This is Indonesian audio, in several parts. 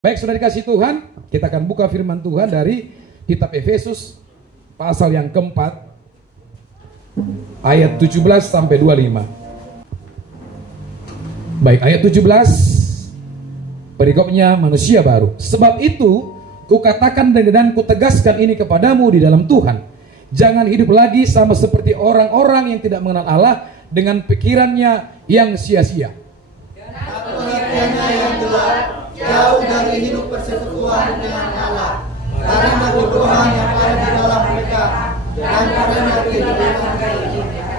Baik, sudah dikasih Tuhan, kita akan buka firman Tuhan dari kitab Efesus pasal yang keempat ayat 17 sampai 25. Baik, ayat 17 perikopnya manusia baru. Sebab itu kukatakan dan kutegaskan ini kepadamu di dalam Tuhan, jangan hidup lagi sama seperti orang-orang yang tidak mengenal Allah dengan pikirannya yang sia-sia. Jauh dari hidup persekutuan dengan Allah, karena kebodohan yang ada di dalam mereka dan karena kehidupan mereka.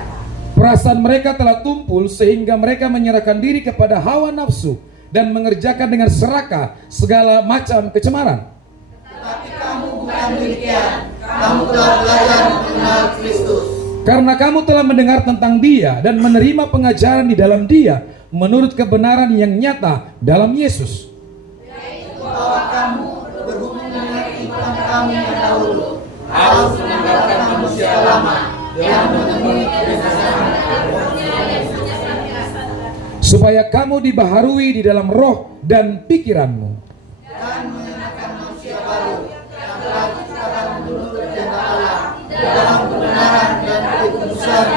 Perasaan mereka telah tumpul sehingga mereka menyerahkan diri kepada hawa nafsu dan mengerjakan dengan serakah segala macam kecemaran. Tetapi kamu bukan demikian, kamu telah belajar mengenal Kristus. Karena kamu telah mendengar tentang Dia dan menerima pengajaran di dalam Dia menurut kebenaran yang nyata dalam Yesus. Bahwa kamu berhubung dengan iman kamu yang dahulu, harus meninggalkan manusia lama yang menemui kebiasaan, supaya kamu dibaharui di dalam roh dan pikiranmu, dan mengenakan manusia baru yang telah diciptakan menurut kehendak Allah dalam kebenaran dan kekudusan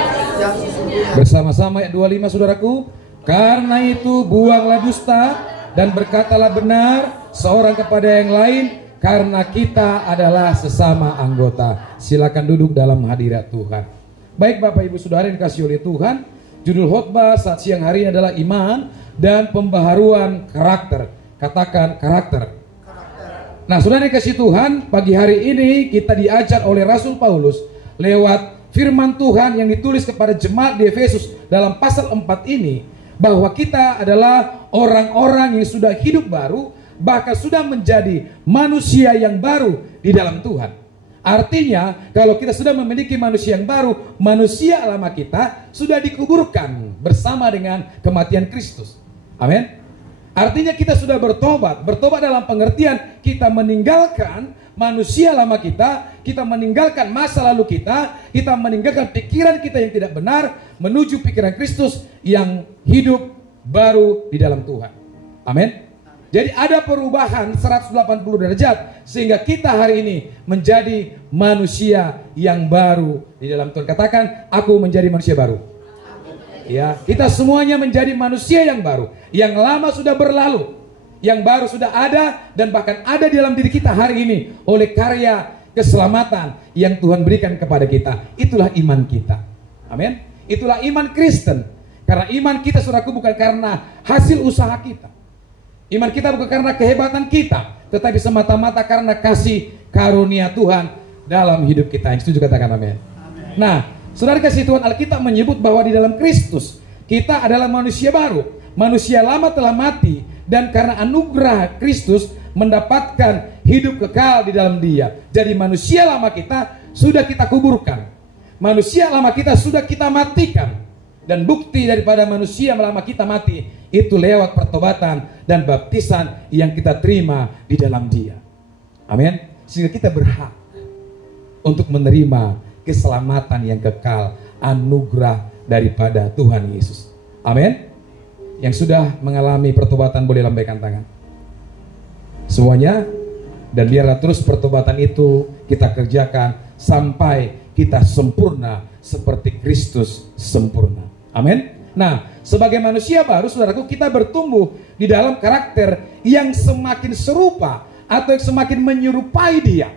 yang sesungguhnya. Bersama-sama ayat 25 saudaraku. Karena itu buanglah dusta dan berkatalah benar seorang kepada yang lain, karena kita adalah sesama anggota. Silakan duduk dalam hadirat Tuhan. Baik Bapak Ibu Saudara yang dikasihi oleh Tuhan, judul khotbah saat siang hari ini adalah iman dan pembaharuan karakter. Katakan karakter. Nah, Saudara dikasihi Tuhan, pagi hari ini kita diajar oleh Rasul Paulus lewat firman Tuhan yang ditulis kepada jemaat di Efesus dalam pasal 4 ini, bahwa kita adalah orang-orang yang sudah hidup baru, bahkan sudah menjadi manusia yang baru di dalam Tuhan. Artinya, kalau kita sudah memiliki manusia yang baru, manusia lama kita sudah dikuburkan bersama dengan kematian Kristus. Amin. Artinya kita sudah bertobat. Bertobat dalam pengertian kita meninggalkan manusia lama kita meninggalkan masa lalu kita meninggalkan pikiran kita yang tidak benar, menuju pikiran Kristus yang hidup baru di dalam Tuhan. Amin. Jadi ada perubahan 180 derajat sehingga kita hari ini menjadi manusia yang baru di dalam Tuhan. Katakan, aku menjadi manusia baru. Ya, kita semuanya menjadi manusia yang baru. Yang lama sudah berlalu, yang baru sudah ada dan bahkan ada di dalam diri kita hari ini oleh karya keselamatan yang Tuhan berikan kepada kita. Itulah iman kita. Amin. Itulah iman Kristen. Karena iman kita, saudaraku, bukan karena hasil usaha kita. Iman kita bukan karena kehebatan kita, tetapi semata-mata karena kasih karunia Tuhan dalam hidup kita. Yang setuju katakan amin. Nah, saudara kasih Tuhan, Alkitab menyebut bahwa di dalam Kristus kita adalah manusia baru. Manusia lama telah mati dan karena anugerah Kristus mendapatkan hidup kekal di dalam Dia. Jadi manusia lama kita sudah kita kuburkan. Manusia lama kita sudah kita matikan. Dan bukti daripada manusia lama kita mati itu lewat pertobatan dan baptisan yang kita terima di dalam Dia. Amin. Sehingga kita berhak untuk menerima keselamatan yang kekal, anugerah daripada Tuhan Yesus. Amin. Yang sudah mengalami pertobatan boleh lambaikan tangan semuanya, dan biarlah terus pertobatan itu kita kerjakan sampai kita sempurna seperti Kristus sempurna. Amin. Nah, sebagai manusia baru, saudaraku, kita bertumbuh di dalam karakter yang semakin serupa atau yang semakin menyerupai Dia.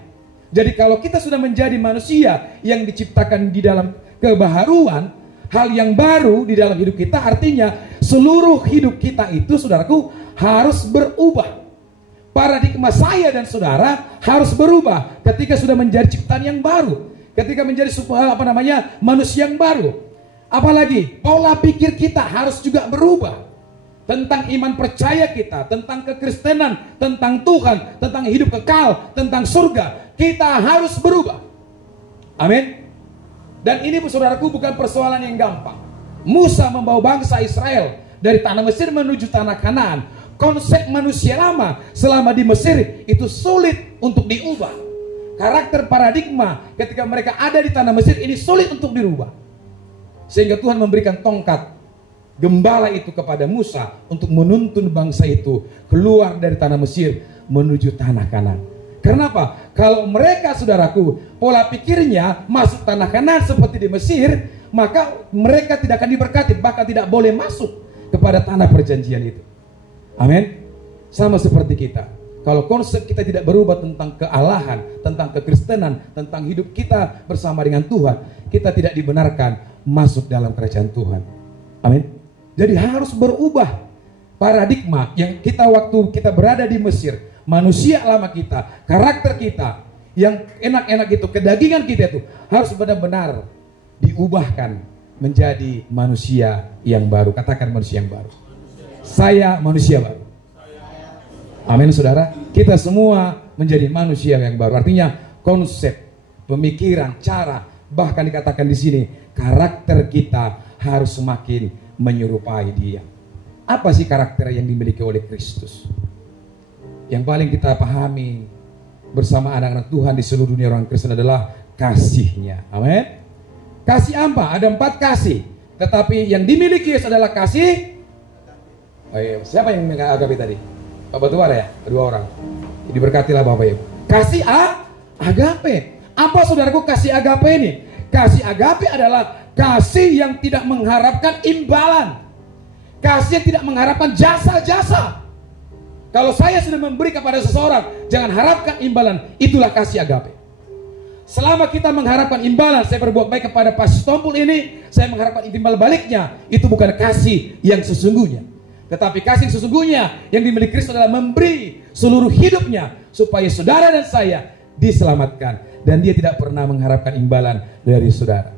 Jadi kalau kita sudah menjadi manusia yang diciptakan di dalam kebaharuan, hal yang baru di dalam hidup kita, artinya seluruh hidup kita itu, saudaraku, harus berubah. Paradigma saya dan saudara harus berubah ketika sudah menjadi ciptaan yang baru, ketika menjadi manusia yang baru. Apalagi pola pikir kita harus juga berubah tentang iman percaya kita, tentang kekristenan, tentang Tuhan, tentang hidup kekal, tentang surga. Kita harus berubah. Amin. Dan ini, saudaraku, bukan persoalan yang gampang. Musa membawa bangsa Israel dari tanah Mesir menuju tanah Kanaan. Konsep manusia lama selama di Mesir itu sulit untuk diubah. Karakter paradigma ketika mereka ada di tanah Mesir ini sulit untuk dirubah. Sehingga Tuhan memberikan tongkat gembala itu kepada Musa untuk menuntun bangsa itu keluar dari tanah Mesir menuju tanah Kanaan. Karena apa? Kalau mereka, saudaraku, pola pikirnya masuk tanah Kanaan seperti di Mesir, maka mereka tidak akan diberkati, bahkan tidak boleh masuk kepada tanah perjanjian itu. Amin. Sama seperti kita. Kalau konsep kita tidak berubah tentang kealahan, tentang kekristenan, tentang hidup kita bersama dengan Tuhan, kita tidak dibenarkan masuk dalam kerajaan Tuhan. Amin. Jadi harus berubah paradigma yang kita waktu kita berada di Mesir, manusia lama kita, karakter kita yang enak-enak itu, kedagingan kita itu harus benar-benar diubahkan menjadi manusia yang baru. Katakan manusia yang baru. Saya manusia baru. Amin, saudara. Kita semua menjadi manusia yang baru. Artinya konsep, pemikiran, cara, bahkan dikatakan di sini karakter kita harus semakin menyerupai Dia. Apa sih karakter yang dimiliki oleh Kristus? Yang paling kita pahami bersama anak-anak Tuhan di seluruh dunia orang Kristen adalah kasih-Nya. Amin. Kasih apa? Ada 4 kasih. Tetapi yang dimiliki Yesus adalah kasih. Oh iya. Siapa yang agape tadi? Pak Batuara ya? 2 orang. Diberkatilah Bapak Ibu. Kasih agape. Apa saudaraku kasih agape ini? Kasih agape adalah kasih yang tidak mengharapkan imbalan. Kasih yang tidak mengharapkan jasa-jasa. Kalau saya sudah memberi kepada seseorang, jangan harapkan imbalan. Itulah kasih agape. Selama kita mengharapkan imbalan, saya berbuat baik kepada Pastor Tompul ini, saya mengharapkan timbal baliknya, itu bukan kasih yang sesungguhnya. Tetapi kasih yang sesungguhnya yang dimiliki Kristus adalah memberi seluruh hidupnya supaya saudara dan saya diselamatkan, dan Dia tidak pernah mengharapkan imbalan dari saudara.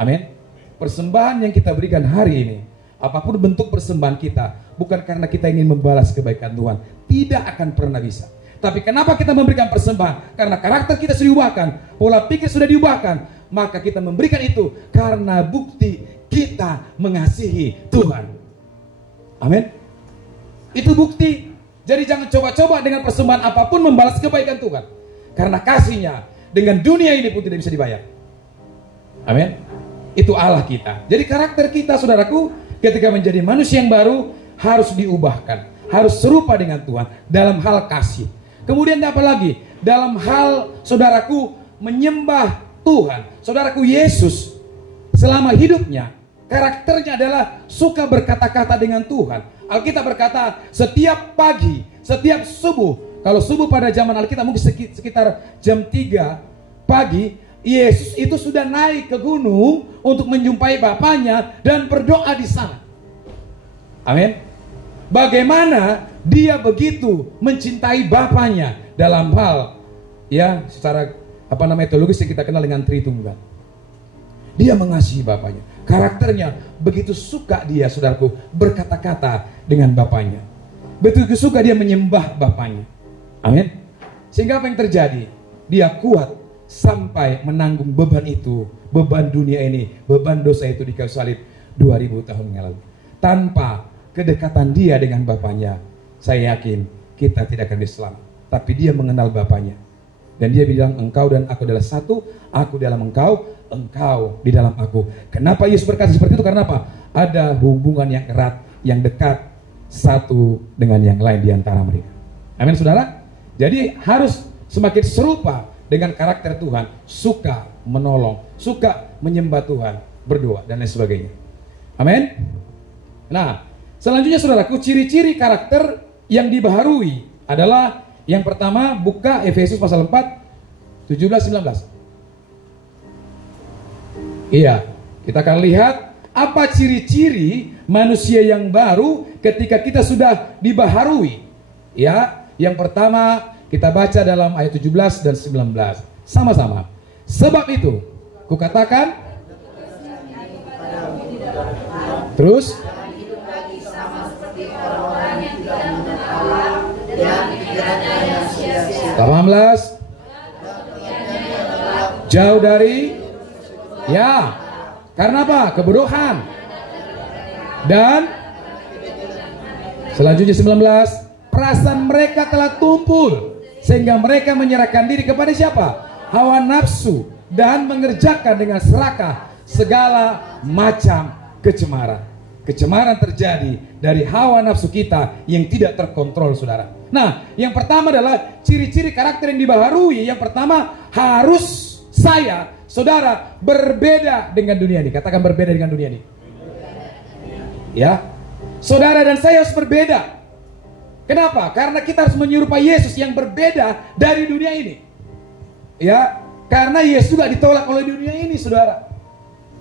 Amin. Persembahan yang kita berikan hari ini, apapun bentuk persembahan kita, bukan karena kita ingin membalas kebaikan Tuhan, tidak akan pernah bisa. Tapi kenapa kita memberikan persembahan? Karena karakter kita sudah diubahkan, pola pikir sudah diubahkan, maka kita memberikan itu karena bukti kita mengasihi Tuhan. Amin. Itu bukti. Jadi jangan coba-coba dengan persembahan apapun membalas kebaikan Tuhan, karena kasih-Nya dengan dunia ini pun tidak bisa dibayar. Amin. Itu Allah kita. Jadi karakter kita, saudaraku, ketika menjadi manusia yang baru harus diubahkan, harus serupa dengan Tuhan dalam hal kasih. Kemudian apa lagi? Dalam hal, saudaraku, menyembah Tuhan. Saudaraku, Yesus selama hidupnya karakternya adalah suka berkata-kata dengan Tuhan. Alkitab berkata setiap pagi, setiap subuh. Kalau subuh pada zaman Alkitab mungkin sekitar jam 3 pagi, Yesus itu sudah naik ke gunung untuk menjumpai Bapaknya dan berdoa di sana. Amin. Bagaimana dia begitu mencintai Bapaknya dalam hal, ya, secara teologis yang kita kenal dengan Tritunggal. Dia mengasihi Bapaknya. Karakternya begitu suka dia, saudaraku, berkata-kata dengan Bapaknya. Begitu suka dia menyembah Bapaknya. Amin. Sehingga apa yang terjadi? Dia kuat sampai menanggung beban itu, beban dunia ini, beban dosa itu di kayu salib 2000 tahun yang lalu. Tanpa kedekatan dia dengan Bapaknya, saya yakin kita tidak akan diselamat. Tapi dia mengenal Bapaknya, dan dia bilang, engkau dan aku adalah satu, aku dalam engkau, engkau di dalam aku. Kenapa Yesus berkata seperti itu? Karena apa? Ada hubungan yang erat, yang dekat, satu dengan yang lain di antara mereka. Amin, saudara. Jadi harus semakin serupa dengan karakter Tuhan, suka menolong, suka menyembah Tuhan, berdoa, dan lain sebagainya. Amin. Nah, selanjutnya, saudaraku, ciri-ciri karakter yang dibaharui adalah yang pertama, buka Efesus pasal 4, 17-19. Iya, kita akan lihat apa ciri-ciri manusia yang baru ketika kita sudah dibaharui. Ya, yang pertama kita baca dalam ayat 17 dan 19. Sama-sama. Sebab itu, kukatakan, terus 18, jauh dari, ya, karena apa? Kebodohan. Dan selanjutnya 19, perasaan mereka telah tumpul sehingga mereka menyerahkan diri kepada siapa? Hawa nafsu, dan mengerjakan dengan serakah segala macam kecemaran. Kecemaran terjadi dari hawa nafsu kita yang tidak terkontrol, saudara. Nah, yang pertama adalah ciri-ciri karakter yang dibaharui. Yang pertama, harus saya, saudara, berbeda dengan dunia ini. Katakan berbeda dengan dunia ini. Ya, saudara dan saya harus berbeda. Kenapa? Karena kita harus menyerupai Yesus yang berbeda dari dunia ini. Ya, karena Yesus juga ditolak oleh dunia ini, saudara.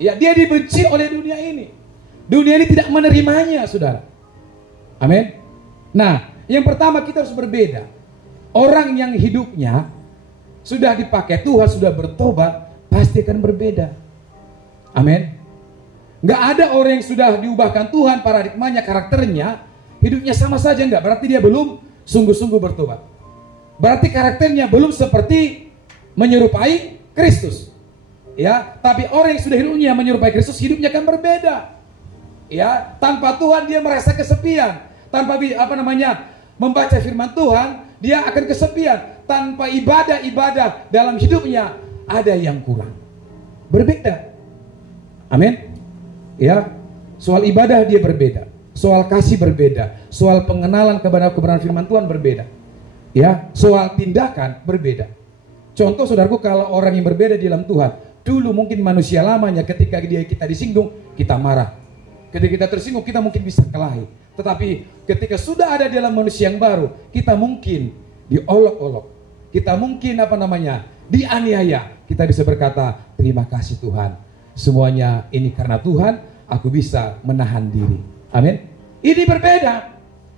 Ya, dia dibenci oleh dunia ini. Dunia ini tidak menerimanya, saudara. Amin. Nah, yang pertama kita harus berbeda. Orang yang hidupnya sudah dipakai Tuhan, sudah bertobat, pasti akan berbeda. Amin. Nggak ada orang yang sudah diubahkan Tuhan, paradigmanya, karakternya, hidupnya sama saja, enggak. Berarti dia belum sungguh-sungguh bertobat. Berarti karakternya belum seperti menyerupai Kristus. Ya, tapi orang yang sudah hidupnya menyerupai Kristus, hidupnya akan berbeda. Ya, tanpa Tuhan dia merasa kesepian. Tanpa membaca firman Tuhan, dia akan kesepian. Tanpa ibadah dalam hidupnya, ada yang kurang. Berbeda. Amin. Ya, soal ibadah dia berbeda. Soal kasih berbeda. Soal pengenalan kebenaran firman Tuhan berbeda. Ya, soal tindakan berbeda. Contoh, saudaraku, kalau orang yang berbeda di dalam Tuhan, dulu mungkin manusia lamanya ketika kita disinggung, kita marah. Ketika kita tersinggung, kita mungkin bisa kelahi. Tetapi ketika sudah ada dalam manusia yang baru, kita mungkin diolok-olok. Kita mungkin dianiaya. Kita bisa berkata, terima kasih Tuhan. Semuanya ini karena Tuhan, aku bisa menahan diri. Amin. Ini berbeda.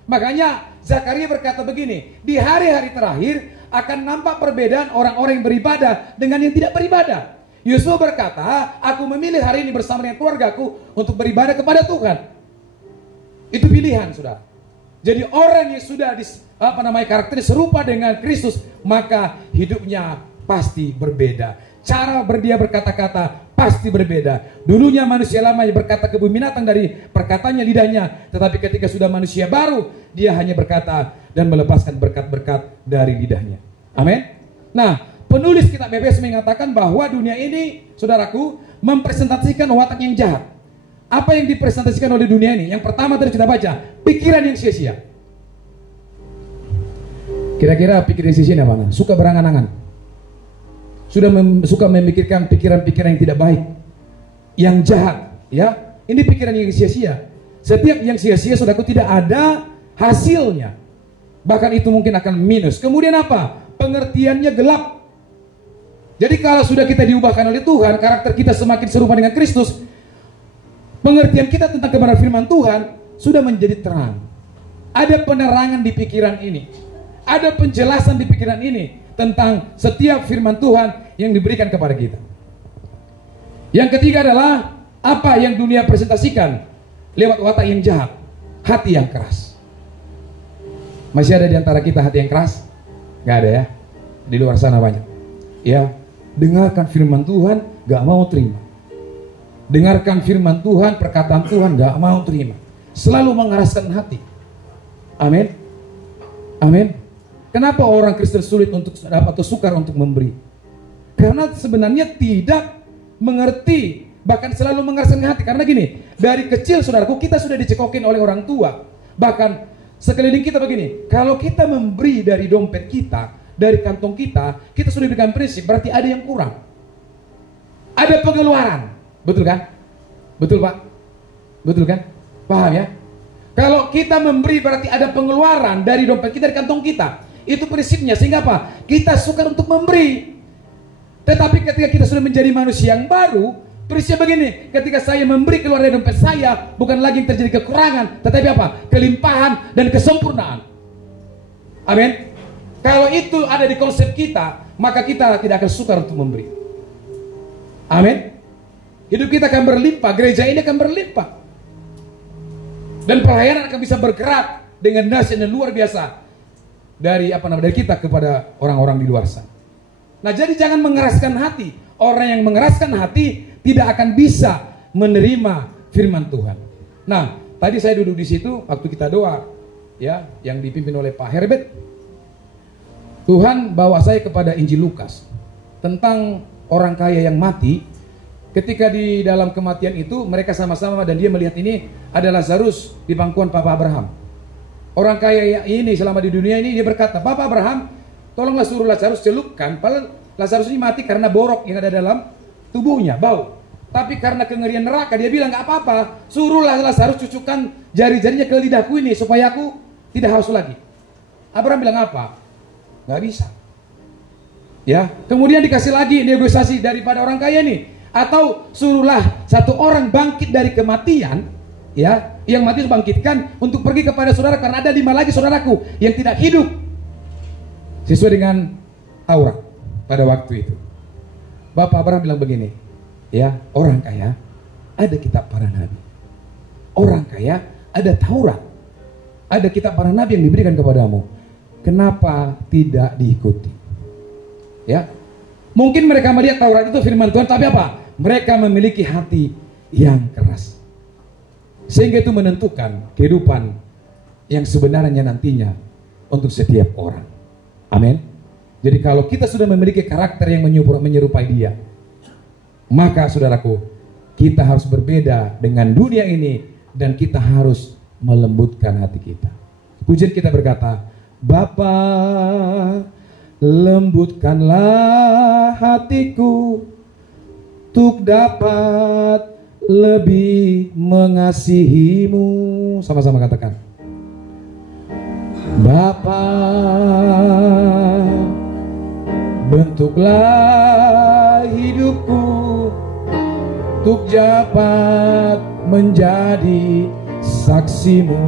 Makanya Zakaria berkata begini, di hari-hari terakhir akan nampak perbedaan orang-orang yang beribadah dengan yang tidak beribadah. Yusuf berkata, aku memilih hari ini bersama dengan keluargaku untuk beribadah kepada Tuhan. Itu pilihan, saudara. Jadi orang yang sudah karakternya serupa dengan Kristus, maka hidupnya pasti berbeda. Cara dia berkata-kata pasti berbeda. Dulunya manusia lama yang berkata kebun binatang dari perkataannya lidahnya, tetapi ketika sudah manusia baru, dia hanya berkata dan melepaskan berkat-berkat dari lidahnya. Amin. Nah, penulis kitab Efesus mengatakan bahwa dunia ini, saudaraku, mempresentasikan watak yang jahat. Apa yang dipresentasikan oleh dunia ini? Yang pertama tadi kita baca, pikiran yang sia-sia. Kira-kira pikiran yang sia-sia apa? Suka berangan-angan. Suka memikirkan pikiran-pikiran yang tidak baik, yang jahat. Ya, ini pikiran yang sia-sia. Setiap yang sia-sia, saudaraku, tidak ada hasilnya. Bahkan itu mungkin akan minus. Kemudian apa? Pengertiannya gelap. Jadi kalau sudah kita diubahkan oleh Tuhan, karakter kita semakin serupa dengan Kristus, pengertian kita tentang kebenaran firman Tuhan sudah menjadi terang. Ada penerangan di pikiran ini. Ada penjelasan di pikiran ini tentang setiap firman Tuhan yang diberikan kepada kita. Yang ketiga adalah apa yang dunia presentasikan lewat watak yang jahat, hati yang keras. Masih ada di antara kita hati yang keras? Gak ada ya? Di luar sana banyak. Ya, dengarkan firman Tuhan, gak mau terima. Dengarkan firman Tuhan, perkataan Tuhan, gak mau terima. Selalu mengeraskan hati. Amin. Amin. Kenapa orang Kristen sulit untuk atau sukar untuk memberi? Karena sebenarnya tidak mengerti, bahkan selalu mengeraskan hati. Karena gini, dari kecil, saudaraku, kita sudah dicekokin oleh orang tua. Bahkan sekeliling kita begini, kalau kita memberi dari dompet kita, dari kantong kita, kita sudah diberikan prinsip, berarti ada yang kurang. Ada pengeluaran. Betul kan? Betul, Pak? Betul kan? Paham ya? Kalau kita memberi berarti ada pengeluaran dari dompet kita, dari kantong kita. Itu prinsipnya, sehingga apa? Kita suka untuk memberi. Tetapi ketika kita sudah menjadi manusia yang baru, prinsipnya begini, ketika saya memberi keluar dari dompet saya, bukan lagi yang terjadi kekurangan, tetapi apa? Kelimpahan dan kesempurnaan. Amin. Kalau itu ada di konsep kita, maka kita tidak akan sukar untuk memberi. Amin. Hidup kita akan berlimpah, gereja ini akan berlimpah. Dan pelayanan akan bisa bergerak dengan dahsyat dan luar biasa dari dari kita kepada orang-orang di luar sana. Nah, jadi jangan mengeraskan hati. Orang yang mengeraskan hati tidak akan bisa menerima firman Tuhan. Nah, tadi saya duduk di situ waktu kita doa, ya, yang dipimpin oleh Pak Herbert. Tuhan bawa saya kepada Injil Lukas tentang orang kaya yang mati ketika di dalam kematian itu mereka sama-sama dan dia melihat ini ada Lazarus di pangkuan Papa Abraham. Orang kaya ini selama di dunia ini dia berkata, Papa Abraham, tolonglah suruh Lazarus celupkan. Padahal Lazarus ini mati karena borok yang ada dalam tubuhnya, bau. Tapi karena kengerian neraka dia bilang gak apa-apa, suruhlah Lazarus cucukkan jari-jarinya ke lidahku ini supaya aku tidak haus lagi. Abraham bilang apa? Gak bisa. Ya, kemudian dikasih lagi negosiasi daripada orang kaya ini, atau suruhlah satu orang bangkit dari kematian, ya, yang mati dibangkitkan untuk pergi kepada saudara karena ada 5 lagi saudaraku yang tidak hidup sesuai dengan Taurat pada waktu itu. Bapak Abraham bilang begini, ya, orang kaya ada kitab para nabi, orang kaya ada Taurat, ada kitab para nabi yang diberikan kepadamu, kenapa tidak diikuti? Ya, mungkin mereka melihat Taurat itu firman Tuhan, tapi apa? Mereka memiliki hati yang keras, sehingga itu menentukan kehidupan yang sebenarnya nantinya untuk setiap orang. Amin. Jadi kalau kita sudah memiliki karakter yang menyerupai dia, maka saudaraku, kita harus berbeda dengan dunia ini dan kita harus melembutkan hati kita. Pujian kita berkata, Bapa, lembutkanlah hatiku untuk dapat lebih mengasihimu. Sama-sama katakan, Bapa, bentuklah hidupku untuk dapat menjadi saksimu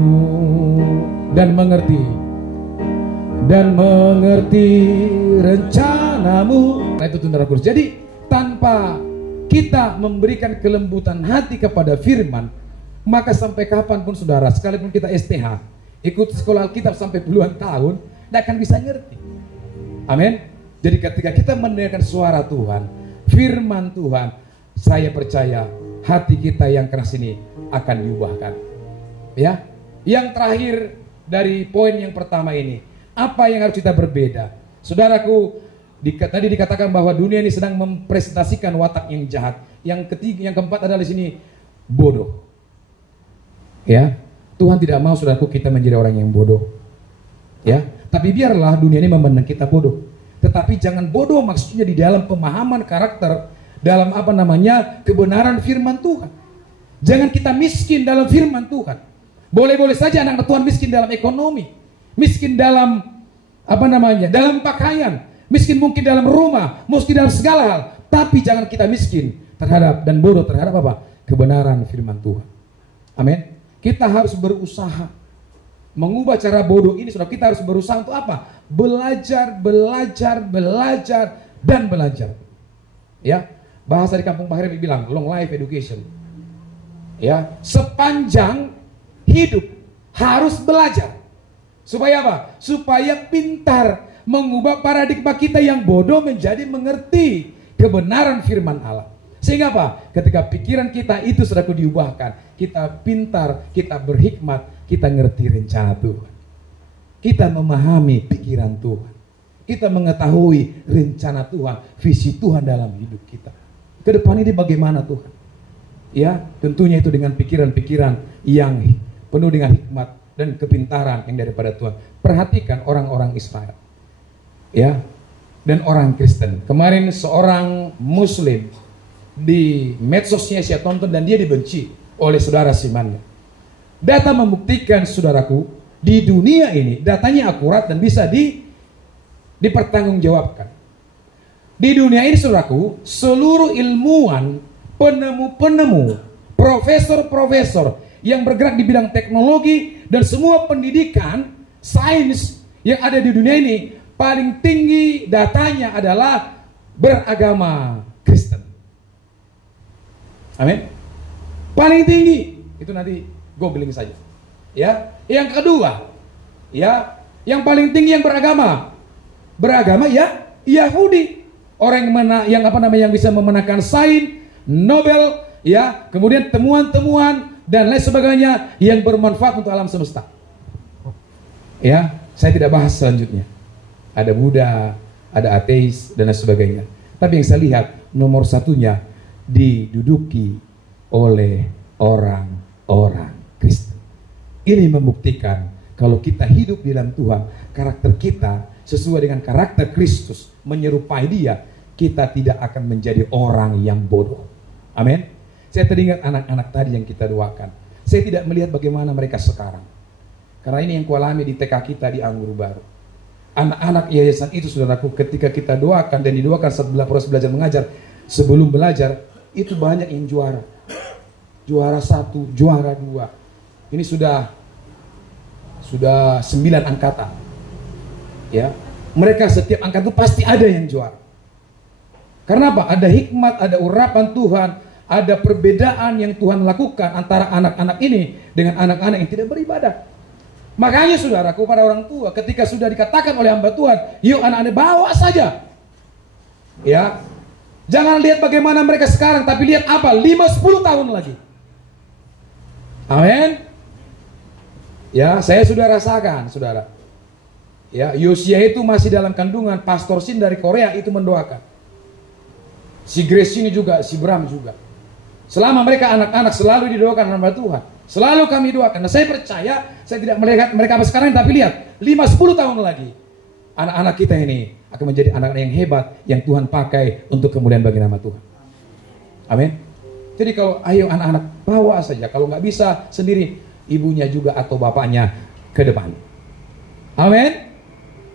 dan mengerti rencanamu. Nah, itu tunda kurs. Jadi tanpa kita memberikan kelembutan hati kepada firman, maka sampai kapanpun saudara, sekalipun kita STH, ikut sekolah Alkitab sampai puluhan tahun, tidak akan bisa ngerti. Amin. Jadi ketika kita mendengarkan suara Tuhan, firman Tuhan, saya percaya hati kita yang keras ini akan diubahkan. Ya, yang terakhir dari poin yang pertama ini, apa yang harus kita berbeda? Saudaraku, tadi dikatakan bahwa dunia ini sedang mempresentasikan watak yang jahat. Yang ketiga, yang keempat adalah di sini bodoh. Ya, Tuhan tidak mau saudaraku kita menjadi orang yang bodoh. Ya, tapi biarlah dunia ini memandang kita bodoh. Tetapi jangan bodoh maksudnya di dalam pemahaman karakter, dalam kebenaran firman Tuhan. Jangan kita miskin dalam firman Tuhan. Boleh-boleh saja anak Tuhan miskin dalam ekonomi, miskin dalam dalam pakaian, miskin mungkin dalam rumah, miskin dalam segala hal. Tapi jangan kita miskin terhadap dan bodoh terhadap apa? Kebenaran firman Tuhan. Amin. Kita harus berusaha mengubah cara bodoh ini. Saudara, kita harus berusaha untuk apa? Belajar dan belajar. Ya, bahasa di Kampung Bahari bilang long life education. Ya, sepanjang hidup harus belajar. Supaya apa? Supaya pintar mengubah paradigma kita yang bodoh menjadi mengerti kebenaran firman Allah. Sehingga apa? Ketika pikiran kita itu sudah diubahkan, kita pintar, kita berhikmat, kita ngerti rencana Tuhan. Kita memahami pikiran Tuhan. Kita mengetahui rencana Tuhan, visi Tuhan dalam hidup kita. Ke depan ini bagaimana Tuhan? Ya, tentunya itu dengan pikiran-pikiran yang penuh dengan hikmat dan kepintaran yang daripada Tuhan. Perhatikan orang-orang Israel. Ya, dan orang Kristen. Kemarin seorang Muslim di medsosnya saya tonton dan dia dibenci oleh saudara Simannya. Data membuktikan saudaraku, di dunia ini datanya akurat dan bisa dipertanggungjawabkan. Di dunia ini saudaraku, seluruh ilmuwan, penemu-penemu, profesor-profesor yang bergerak di bidang teknologi dan semua pendidikan sains yang ada di dunia ini, paling tinggi datanya adalah beragama Kristen. Amin. Paling tinggi itu nanti googling saja. Ya, yang kedua, ya, yang paling tinggi yang beragama ya Yahudi. Orang yang bisa memenangkan sains Nobel, ya, kemudian temuan-temuan dan lain sebagainya yang bermanfaat untuk alam semesta. Ya, saya tidak bahas selanjutnya. Ada Buddha, ada ateis dan lain sebagainya. Tapi yang saya lihat nomor satunya diduduki oleh orang-orang Kristen. Ini membuktikan kalau kita hidup di dalam Tuhan, karakter kita sesuai dengan karakter Kristus, menyerupai Dia, kita tidak akan menjadi orang yang bodoh. Amin. Saya teringat anak-anak tadi yang kita doakan. Saya tidak melihat bagaimana mereka sekarang, karena ini yang kualami di TK kita di Anggur Baru. Anak-anak yayasan itu, saudaraku, ketika kita doakan dan didoakan setelah proses belajar mengajar, sebelum belajar itu banyak yang juara. Juara 1, juara 2. Ini sudah 9 angkatan. Ya. Mereka setiap angkatan itu pasti ada yang juara. Karena apa? Ada hikmat, ada urapan Tuhan, ada perbedaan yang Tuhan lakukan antara anak-anak ini dengan anak-anak yang tidak beribadah. Makanya saudaraku, para orang tua, ketika sudah dikatakan oleh hamba Tuhan, yuk anak-anak bawa saja. Ya. Jangan lihat bagaimana mereka sekarang, tapi lihat apa? 5-10 tahun lagi. Amin. Ya, saya sudah rasakan, saudara. Ya, Yosia itu masih dalam kandungan, Pastor Sin dari Korea itu mendoakan. Si Grace ini juga, si Bram juga. Selama mereka anak-anak selalu didoakan hamba Tuhan. Selalu kami doakan. Nah, saya percaya, saya tidak melihat mereka sekarang, tapi lihat 5-10 tahun lagi anak-anak kita ini akan menjadi anak-anak yang hebat yang Tuhan pakai untuk kemuliaan bagi nama Tuhan. Amin. Jadi kalau ayo anak-anak bawa saja, kalau nggak bisa sendiri, ibunya juga atau bapaknya ke depan. Amin.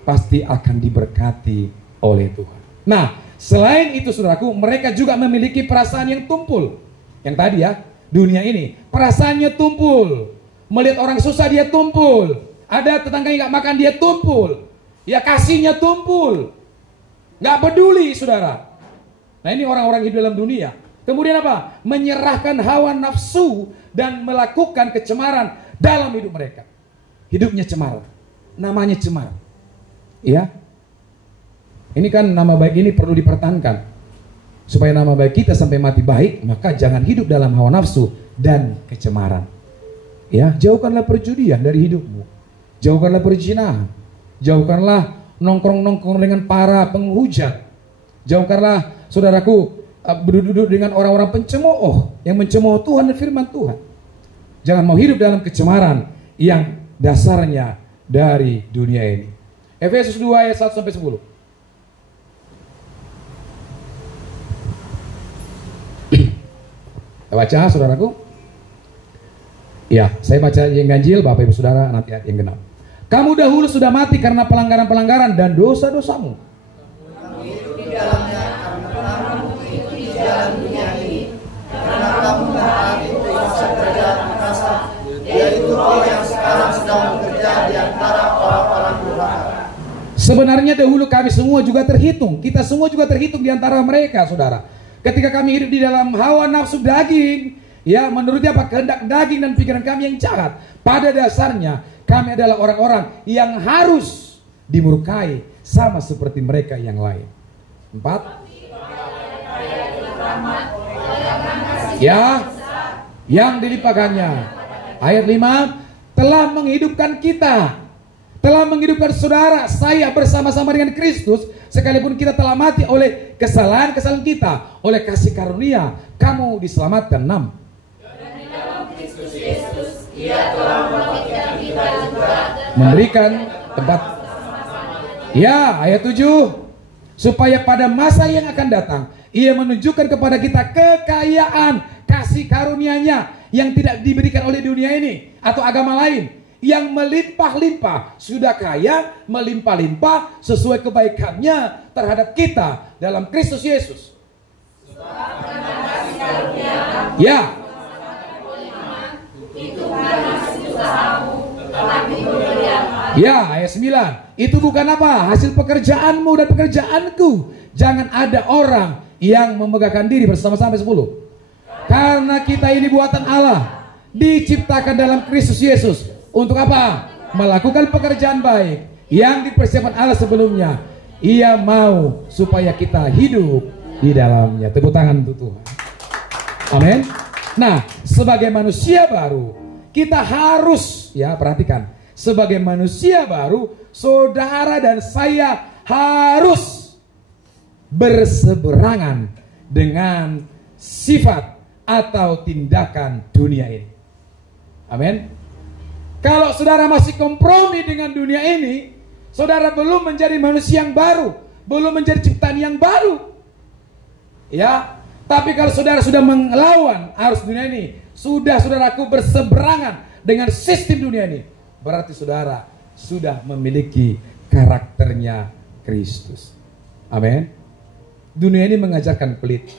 Pasti akan diberkati oleh Tuhan. Nah, selain itu saudaraku, mereka juga memiliki perasaan yang tumpul. Yang tadi ya, dunia ini perasaannya tumpul. Melihat orang susah dia tumpul. Ada tetangga yang nggak makan dia tumpul. Ya kasihnya tumpul. Nggak peduli saudara. Nah ini orang-orang hidup dalam dunia. Kemudian apa? Menyerahkan hawa nafsu dan melakukan kecemaran dalam hidup mereka. Hidupnya cemar. Namanya cemar. Ya. Ini kan nama baik ini perlu dipertahankan. Supaya nama baik kita sampai mati baik, maka jangan hidup dalam hawa nafsu dan kecemaran. Ya, jauhkanlah perjudian dari hidupmu. Jauhkanlah perzinahan. Jauhkanlah nongkrong-nongkrong dengan para penghujat. Jauhkanlah, saudaraku, berduduk dengan orang-orang pencemooh yang mencemooh Tuhan dan firman Tuhan. Jangan mau hidup dalam kecemaran yang dasarnya dari dunia ini. Efesus 2 ayat 1-10. Baca saudaraku. Ya, saya baca yang ganjil, Bapak Ibu Saudara, nanti yang genap. Kamu dahulu sudah mati karena pelanggaran-pelanggaran dan dosa-dosamu. Kamu hidup di dalamnya karena kamu mengikuti jalan dunia ini. Karena kamu mentaati kuasa kerajaan angkasa, yaitu roh yang sekarang sedang bekerja di antara orang-orang durhaka. Sebenarnya dahulu kami semua juga terhitung. Kita semua juga terhitung di antara mereka, saudara. Ketika kami hidup di dalam hawa nafsu daging, ya menurut apa? Kehendak daging dan pikiran kami yang jahat. Pada dasarnya kami adalah orang-orang yang harus dimurkai sama seperti mereka yang lain. 4. Ya, yang dilimpahkannya. Ayat 5, telah menghidupkan kita, telah menghidupkan saudara saya bersama-sama dengan Kristus, sekalipun kita telah mati oleh kesalahan-kesalahan kita, oleh kasih karunia kamu diselamatkan. 6. Dan di dalam Kristus Yesus, Ia telah membangkitkan kita juga memberikan tempat. Ya, ayat 7, supaya pada masa yang akan datang Ia menunjukkan kepada kita kekayaan kasih karunia-Nya yang tidak diberikan oleh dunia ini atau agama lain, yang melimpah-limpah, sudah kaya melimpah-limpah sesuai kebaikannya terhadap kita dalam Kristus Yesus. Ya. Ya, ayat 9. Itu bukan apa? Hasil pekerjaanmu dan pekerjaanku. Jangan ada orang yang memegahkan diri bersama-sama. 10. Karena kita ini buatan Allah, diciptakan dalam Kristus Yesus. Untuk apa? Melakukan pekerjaan baik yang dipersiapkan Allah sebelumnya. Ia mau supaya kita hidup di dalamnya. Tepuk tangan untuk Tuhan. Amin. Nah, sebagai manusia baru, kita harus, ya perhatikan, sebagai manusia baru, saudara dan saya harus berseberangan dengan sifat atau tindakan dunia ini. Amin. Kalau saudara masih kompromi dengan dunia ini, saudara belum menjadi manusia yang baru, belum menjadi ciptaan yang baru. Ya, tapi kalau saudara sudah melawan arus dunia ini, sudah saudaraku berseberangan dengan sistem dunia ini, berarti saudara sudah memiliki karakternya Kristus. Amin. Dunia ini mengajarkan pelit.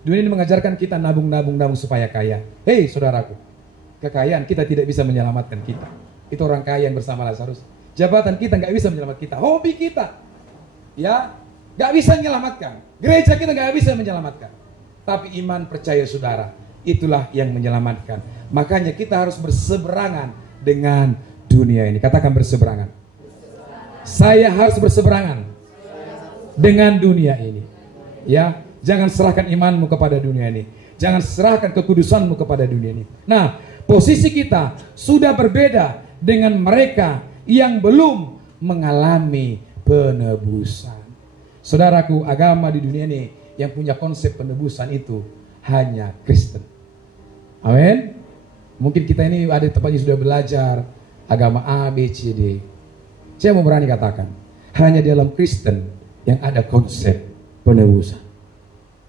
Dunia ini mengajarkan kita nabung supaya kaya. Hei saudaraku, kekayaan kita tidak bisa menyelamatkan kita. Itu orang kaya yang bersama Lazarus. Jabatan kita nggak bisa menyelamatkan kita. Hobi kita, ya, nggak bisa menyelamatkan. Gereja kita nggak bisa menyelamatkan. Tapi iman percaya saudara, itulah yang menyelamatkan. Makanya kita harus berseberangan dengan dunia ini. Katakan berseberangan. Saya harus berseberangan dengan dunia ini. Ya, jangan serahkan imanmu kepada dunia ini. Jangan serahkan kekudusanmu kepada dunia ini. Nah, posisi kita sudah berbeda dengan mereka yang belum mengalami penebusan. Saudaraku, agama di dunia ini yang punya konsep penebusan itu hanya Kristen. Amin. Mungkin kita ini ada tempatnya sudah belajar agama A, B, C, D. Saya mau berani katakan, hanya dalam Kristen yang ada konsep penebusan.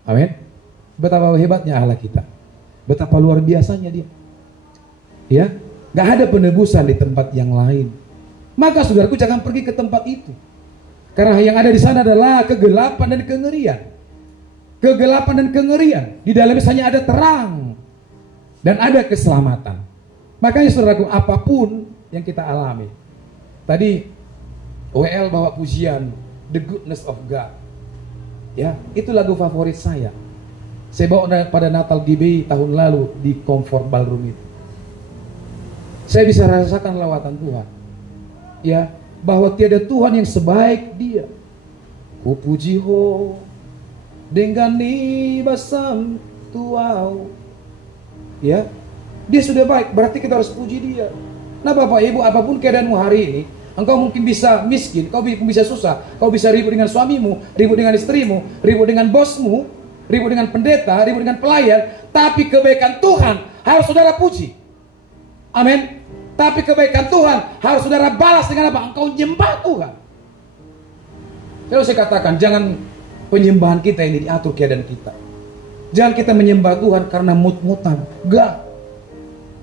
Amin. Betapa hebatnya Allah kita. Betapa luar biasanya dia. Ya, gak ada penebusan di tempat yang lain. Maka saudaraku jangan pergi ke tempat itu. Karena yang ada di sana adalah kegelapan dan kengerian. Kegelapan dan kengerian. Di dalamnya hanya ada terang dan ada keselamatan. Makanya saudaraku, apapun yang kita alami. Tadi WL bawa pujian The Goodness of God. Ya, itu lagu favorit saya. Saya bawa pada Natal GBI tahun lalu di Comfort Ballroom itu. Saya bisa rasakan lawatan Tuhan. Ya, bahwa tiada Tuhan yang sebaik Dia. Ku puji ho dengan basam tuau. Ya, Dia sudah baik, berarti kita harus puji Dia. Nah Bapak Ibu, apapun keadaanmu hari ini, engkau mungkin bisa miskin, kau bisa susah, kau bisa ribut dengan suamimu, ribut dengan istrimu, ribut dengan bosmu, ribut dengan pendeta, ribut dengan pelayan, tapi kebaikan Tuhan harus saudara puji. Amin. Tapi kebaikan Tuhan harus saudara balas dengan apa? Engkau nyembah Tuhan. Kalau saya katakan, jangan penyembahan kita ini diatur keadaan kita. Jangan kita menyembah Tuhan karena mut-mutan. Enggak.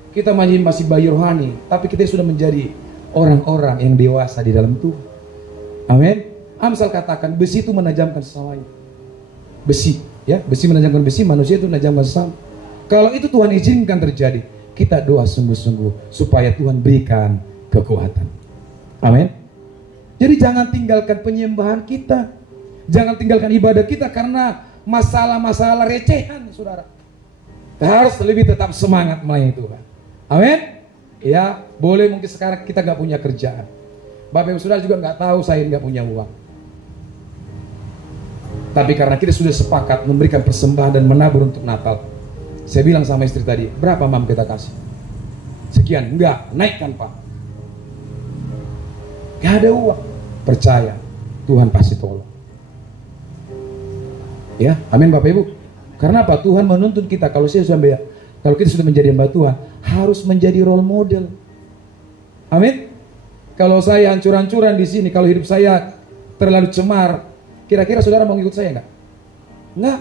Kita masih bayi rohani, tapi kita sudah menjadi orang-orang yang dewasa di dalam Tuhan. Amin. Amsal katakan, besi itu menajamkan sesamanya. Besi, ya, besi menajamkan besi, manusia itu menajamkan sesama. Kalau itu Tuhan izinkan terjadi, kita doa sungguh-sungguh supaya Tuhan berikan kekuatan. Amin. Jadi jangan tinggalkan penyembahan kita. Jangan tinggalkan ibadah kita karena masalah-masalah recehan, saudara. Kita harus lebih tetap semangat melayani Tuhan. Amin. Ya, boleh mungkin sekarang kita gak punya kerjaan. Bapak Ibu Saudara juga gak tahu saya gak punya uang. Tapi karena kita sudah sepakat memberikan persembahan dan menabur untuk Natal, saya bilang sama istri tadi, berapa mam kita kasih? Sekian. Enggak, naikkan Pak. Gak ada uang. Percaya, Tuhan pasti tolong. Ya, amin Bapak Ibu. Karena apa? Tuhan menuntut kita, kalau kita sudah menjadi hamba Tuhan, harus menjadi role model. Amin. Kalau saya hancur-hancuran di sini, kalau hidup saya terlalu cemar, kira-kira saudara mau ikut saya enggak? Enggak.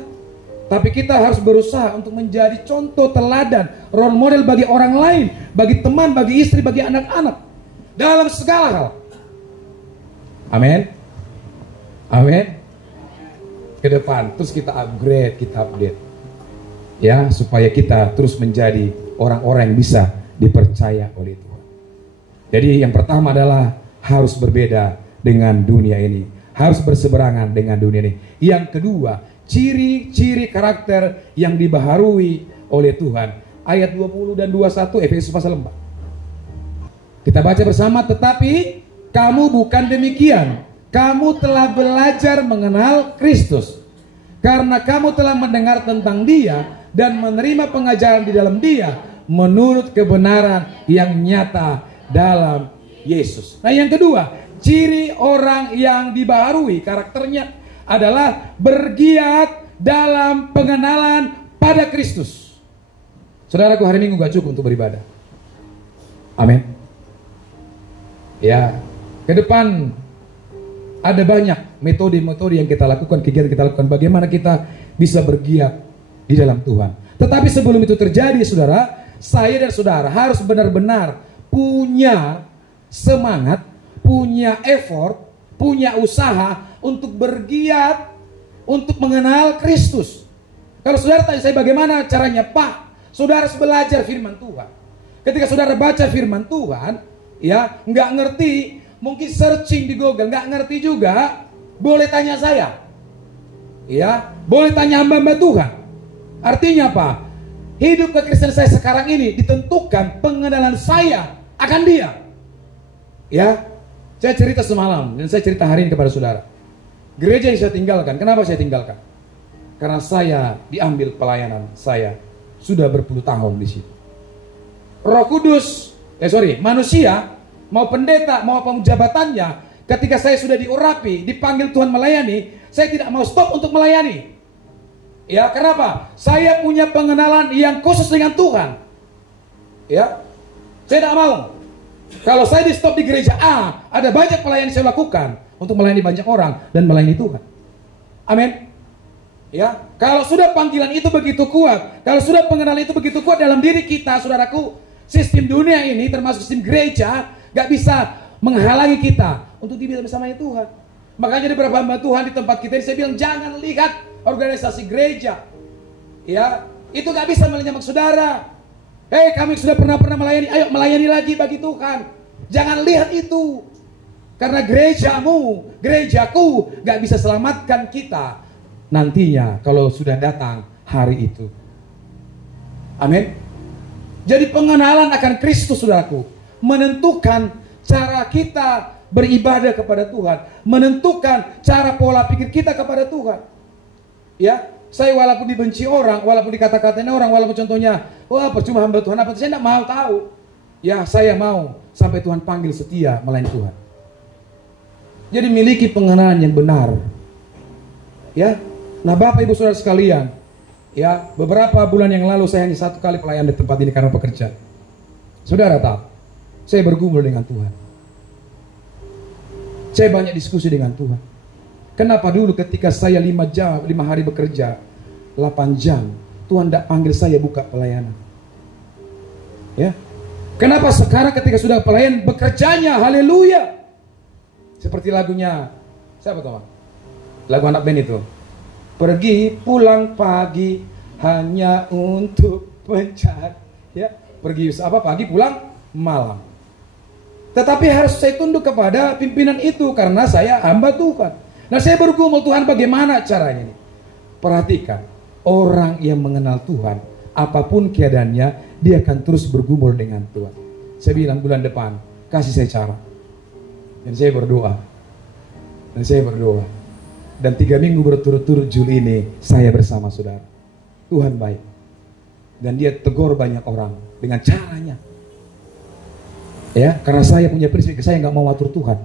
Tapi kita harus berusaha untuk menjadi contoh teladan, role model bagi orang lain, bagi teman, bagi istri, bagi anak-anak, dalam segala hal. Amin. Amin. Ke depan, terus kita upgrade, kita update. Ya, supaya kita terus menjadi orang-orang yang bisa dipercaya oleh Tuhan. Jadi yang pertama adalah harus berbeda dengan dunia ini. Harus berseberangan dengan dunia ini. Yang kedua, ciri-ciri karakter yang dibaharui oleh Tuhan. Ayat 20 dan 21 Efesus pasal 4. Kita baca bersama, tetapi kamu bukan demikian. Kamu telah belajar mengenal Kristus. Karena kamu telah mendengar tentang Dia dan menerima pengajaran di dalam Dia menurut kebenaran yang nyata dalam Yesus. Nah yang kedua, ciri orang yang dibaharui karakternya adalah bergiat dalam pengenalan pada Kristus. Saudaraku, hari Minggu gak cukup untuk beribadah. Amin. Ya, ke depan ada banyak metode-metode yang kita lakukan, kegiatan kita lakukan, bagaimana kita bisa bergiat di dalam Tuhan. Tetapi sebelum itu terjadi, saudara, saya dan saudara harus benar-benar punya semangat, punya effort, punya usaha untuk bergiat, untuk mengenal Kristus. Kalau saudara tanya saya bagaimana caranya, Pak, saudara harus belajar firman Tuhan. Ketika saudara baca firman Tuhan, ya, nggak ngerti, mungkin searching di Google, nggak ngerti juga, boleh tanya saya. Ya, boleh tanya hamba-hamba Tuhan. Artinya apa? Hidup kekristenan saya sekarang ini ditentukan pengenalan saya akan Dia. Ya, saya cerita semalam dan saya cerita hari ini kepada saudara. Gereja yang saya tinggalkan, kenapa saya tinggalkan? Karena saya diambil pelayanan saya sudah berpuluh tahun di situ. Roh Kudus, manusia, mau pendeta, mau apa jabatannya, ketika saya sudah diurapi, dipanggil Tuhan melayani, saya tidak mau stop untuk melayani. Ya, kenapa? Saya punya pengenalan yang khusus dengan Tuhan. Ya, saya tidak mau. Kalau saya di stop di gereja A, ada banyak pelayanan saya lakukan untuk melayani banyak orang dan melayani Tuhan. Amin. Ya, kalau sudah panggilan itu begitu kuat, kalau sudah pengenalan itu begitu kuat dalam diri kita, saudaraku, sistem dunia ini termasuk sistem gereja gak bisa menghalangi kita untuk dibilang bersama Tuhan. Makanya di beberapa hamba Tuhan di tempat kita ini saya bilang jangan lihat organisasi gereja. Ya, itu gak bisa menyelamatkan saudara. Hei, kami sudah pernah melayani, ayo melayani lagi bagi Tuhan. Jangan lihat itu. Karena gerejamu, gerejaku gak bisa selamatkan kita nantinya kalau sudah datang hari itu. Amin. Jadi pengenalan akan Kristus, saudaraku, menentukan cara kita beribadah kepada Tuhan, menentukan cara pola pikir kita kepada Tuhan. Ya, saya walaupun dibenci orang, walaupun dikata-katain orang, walaupun contohnya, wah percuma hamba Tuhan apa, saya tidak mau tahu. Ya, saya mau sampai Tuhan panggil setia melayani Tuhan. Jadi miliki pengenalan yang benar. Ya, nah Bapak Ibu Saudara sekalian, ya, beberapa bulan yang lalu saya hanya satu kali pelayanan di tempat ini karena pekerjaan. Saudara tahu, saya bergumul dengan Tuhan. Saya banyak diskusi dengan Tuhan. Kenapa dulu ketika saya 5 hari bekerja, 8 jam, Tuhan tidak panggil saya buka pelayanan? Ya, kenapa sekarang ketika sudah pelayan bekerjanya, haleluya. Seperti lagunya, siapa tahu? Lagu anak band itu. Pergi pulang pagi hanya untuk mencari, ya, pergi pagi pulang malam. Tetapi harus saya tunduk kepada pimpinan itu karena saya hamba Tuhan. Nah, saya bergumul, Tuhan bagaimana caranya ini? Perhatikan, orang yang mengenal Tuhan, apapun keadaannya, dia akan terus bergumul dengan Tuhan. Saya bilang bulan depan, kasih saya cara. Dan saya berdoa. Dan 3 minggu berturut-turut Juli ini, saya bersama saudara. Tuhan baik. Dan dia tegur banyak orang dengan caranya. Ya, karena saya punya prinsip, saya nggak mau atur Tuhan.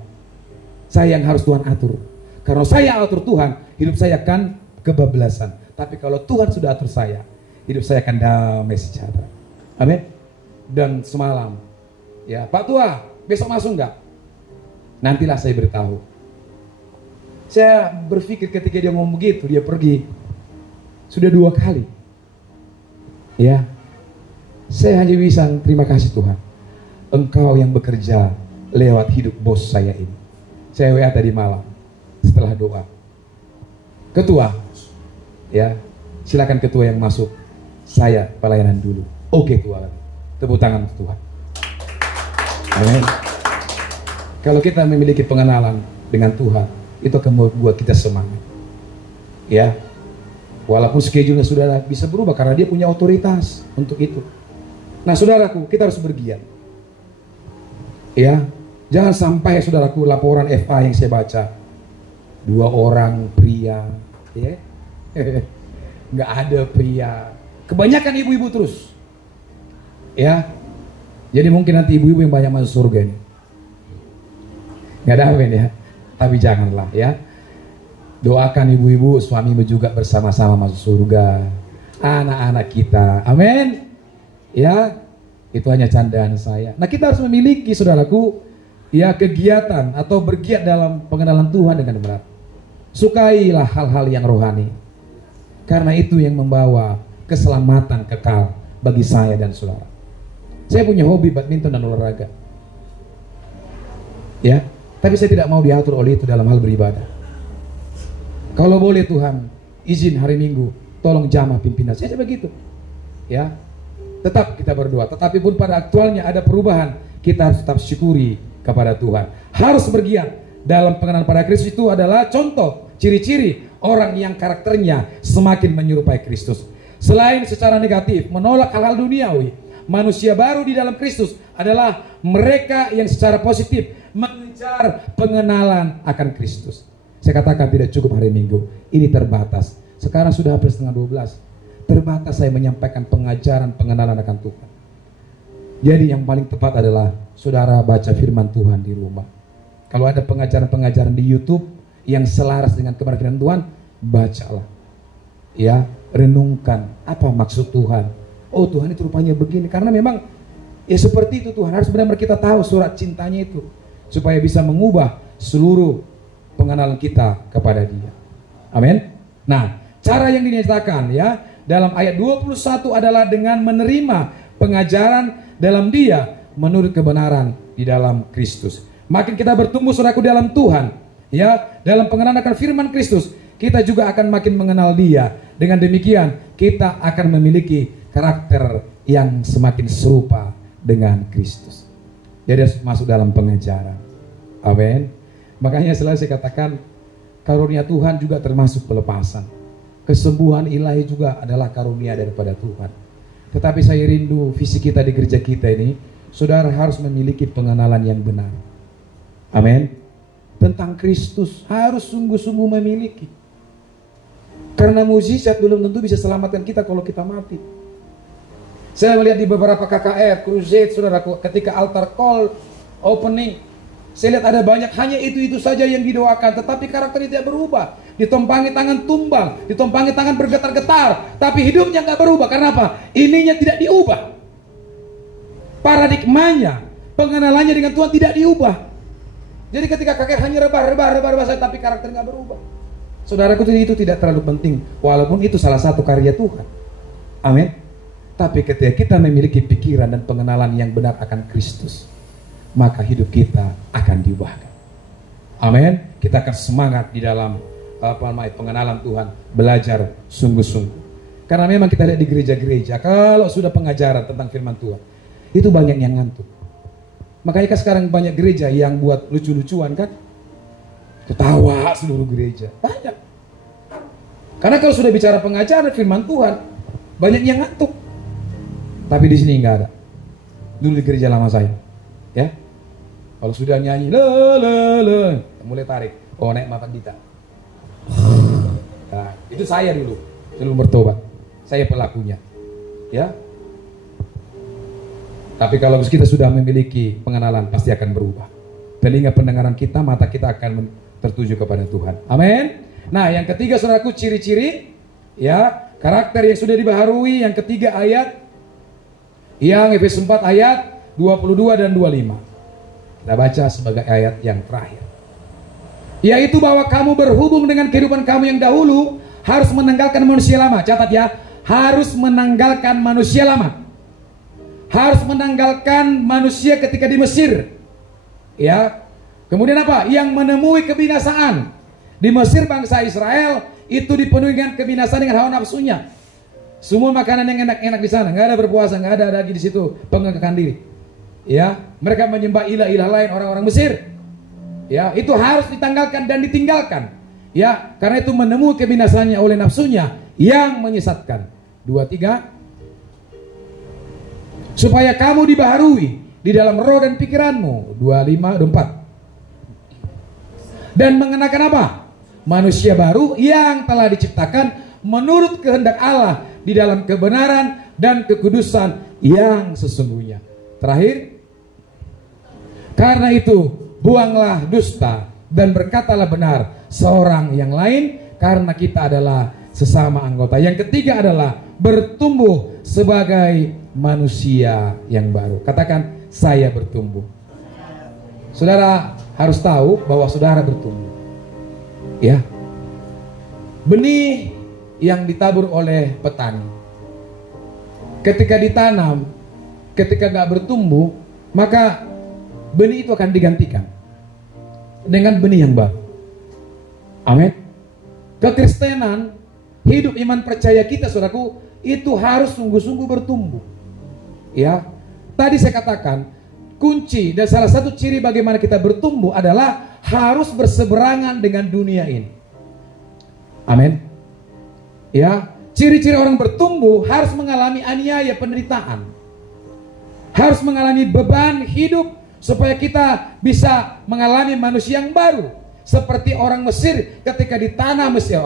Saya yang harus Tuhan atur. Karena saya atur Tuhan, hidup saya akan kebablasan. Tapi kalau Tuhan sudah atur saya, hidup saya akan damai sejahtera. Amin. Dan semalam, ya, Pak Tua, besok masuk nggak? Nantilah saya beritahu. Saya berpikir ketika dia ngomong begitu, dia pergi. Sudah 2 kali. Ya, saya hanya bisa terima kasih Tuhan. Engkau yang bekerja lewat hidup bos saya ini. Saya WA tadi malam setelah doa. Ketua, ya, silakan ketua yang masuk. Saya pelayanan dulu. Oke Tuhan. Tepuk tangan untuk Tuhan. Amin. Kalau kita memiliki pengenalan dengan Tuhan, itu akan membuat kita semangat. Ya, walaupun schedule-nya sudah bisa berubah karena dia punya otoritas untuk itu. Nah, saudaraku, kita harus bergiat. Ya, jangan sampai saudaraku laporan FA yang saya baca 2 orang pria, ya, nggak ada pria, kebanyakan ibu-ibu terus, ya. Jadi mungkin nanti ibu-ibu yang banyak masuk surga ini, nggak ada amin ya. Tapi janganlah ya. Doakan ibu-ibu, suamimu juga bersama-sama masuk surga. anak-anak kita. Amin. Ya, itu hanya candaan saya. Nah, kita harus memiliki, saudaraku, ya, kegiatan atau bergiat dalam pengenalan Tuhan dengan benar. Sukailah hal-hal yang rohani, karena itu yang membawa keselamatan kekal bagi saya dan saudara. Saya punya hobi badminton dan olahraga, ya, tapi saya tidak mau diatur oleh itu dalam hal beribadah. Kalau boleh Tuhan izin hari Minggu, tolong jamah pimpinan saya begitu, ya. Tetap kita berdoa, tetapi pun pada aktualnya ada perubahan, kita harus tetap syukuri kepada Tuhan. Harus bergiat dalam pengenalan pada Kristus. Itu adalah contoh, ciri-ciri orang yang karakternya semakin menyerupai Kristus. Selain secara negatif menolak hal-hal duniawi, manusia baru di dalam Kristus adalah mereka yang secara positif mengejar pengenalan akan Kristus. Saya katakan tidak cukup hari Minggu, ini terbatas. Sekarang sudah hampir setengah 12. Terbatas saya menyampaikan pengajaran pengenalan akan Tuhan. Jadi yang paling tepat adalah saudara baca firman Tuhan di rumah. Kalau ada pengajaran-pengajaran di YouTube yang selaras dengan kebenaran firman Tuhan, bacalah. Ya, renungkan apa maksud Tuhan. Oh, Tuhan itu rupanya begini. Karena memang ya seperti itu Tuhan. Harus benar-benar kita tahu surat cintanya itu, supaya bisa mengubah seluruh pengenalan kita kepada Dia. Amin. Nah, cara yang dinyatakan ya dalam ayat 21 adalah dengan menerima pengajaran dalam Dia menurut kebenaran di dalam Kristus. Makin kita bertumbuh saudaraku dalam Tuhan, ya, dalam pengenalan akan firman Kristus, kita juga akan makin mengenal Dia. Dengan demikian kita akan memiliki karakter yang semakin serupa dengan Kristus. Jadi harus masuk dalam pengajaran. Amin. Makanya selalu saya katakan, karunia Tuhan juga termasuk pelepasan. Kesembuhan ilahi juga adalah karunia daripada Tuhan. Tetapi saya rindu visi kita di gereja kita ini, saudara harus memiliki pengenalan yang benar. Amin. Tentang Kristus harus sungguh-sungguh memiliki. Karena mukjizat belum tentu bisa selamatkan kita kalau kita mati. Saya melihat di beberapa KKR, crusade, saudaraku, ketika altar call opening, saya lihat ada banyak hanya itu-itu saja yang didoakan, tetapi karakternya tidak berubah. Ditompangi tangan tumbang, ditompangi tangan bergetar-getar, tapi hidupnya nggak berubah. Karena apa? Ininya tidak diubah. Paradigmanya, pengenalannya dengan Tuhan tidak diubah. Jadi ketika kakek hanya rebah saja, tapi karakter nggak berubah. Saudaraku, itu tidak terlalu penting, walaupun itu salah satu karya Tuhan. Amin. Tapi ketika kita memiliki pikiran dan pengenalan yang benar akan Kristus, maka hidup kita akan diubahkan. Amin. Kita akan semangat di dalam pengenalan Tuhan, belajar sungguh-sungguh. Karena memang kita lihat di gereja-gereja, kalau sudah pengajaran tentang firman Tuhan, itu banyak yang ngantuk. Makanya kan sekarang banyak gereja yang buat lucu-lucuan kan, ketawa seluruh gereja, banyak. Karena kalau sudah bicara pengajaran firman Tuhan, banyak yang ngantuk. Tapi di sini nggak ada. Dulu di gereja lama saya, ya, kalau sudah nyanyi, mulai tarik, oh naik mata kita. Nah, itu saya dulu sebelum bertobat, saya pelakunya, ya. Tapi kalau kita sudah memiliki pengenalan, pasti akan berubah. Telinga pendengaran kita, mata kita akan tertuju kepada Tuhan. Amin. Nah, yang ketiga saudaraku, ciri-ciri, ya, karakter yang sudah dibaharui. Yang ketiga ayat yang Efesus 4 ayat 22 dan 25. Kita baca sebagai ayat yang terakhir. Yaitu bahwa kamu berhubung dengan kehidupan kamu yang dahulu, harus menanggalkan manusia lama. Catat ya, harus menanggalkan manusia lama. Harus menanggalkan manusia ketika di Mesir. Ya. Kemudian apa? Yang menemui kebinasaan. Di Mesir bangsa Israel itu dipenuhi dengan kebinasaan dengan hawa nafsunya. Semua makanan yang enak-enak di sana, nggak ada berpuasa, nggak ada lagi di situ pengekangan diri. Ya, mereka menyembah ilah-ilah lain orang-orang Mesir. Ya, itu harus ditanggalkan dan ditinggalkan. Ya, karena itu menemui kebinasaannya oleh nafsunya yang menyesatkan. 2-3. Supaya kamu dibaharui di dalam roh dan pikiranmu. 2-5-4. Dan mengenakan apa? Manusia baru yang telah diciptakan menurut kehendak Allah di dalam kebenaran dan kekudusan yang sesungguhnya. Terakhir, karena itu buanglah dusta dan berkatalah benar seorang yang lain, karena kita adalah sesama anggota. Yang ketiga adalah bertumbuh sebagai manusia yang baru. Katakan, saya bertumbuh. Saudara harus tahu bahwa saudara bertumbuh. Ya. Benih yang ditabur oleh petani, ketika ditanam, ketika gak bertumbuh, maka benih itu akan digantikan dengan benih yang baru. Amin. Kekristenan, hidup iman percaya kita, saudaraku, itu harus sungguh-sungguh bertumbuh. Ya, tadi saya katakan kunci dan salah satu ciri bagaimana kita bertumbuh adalah harus berseberangan dengan dunia ini. Amin. Ya, ciri-ciri orang bertumbuh harus mengalami aniaya, penderitaan, harus mengalami beban hidup supaya kita bisa mengalami manusia yang baru. Seperti orang Mesir ketika di tanah Mesir,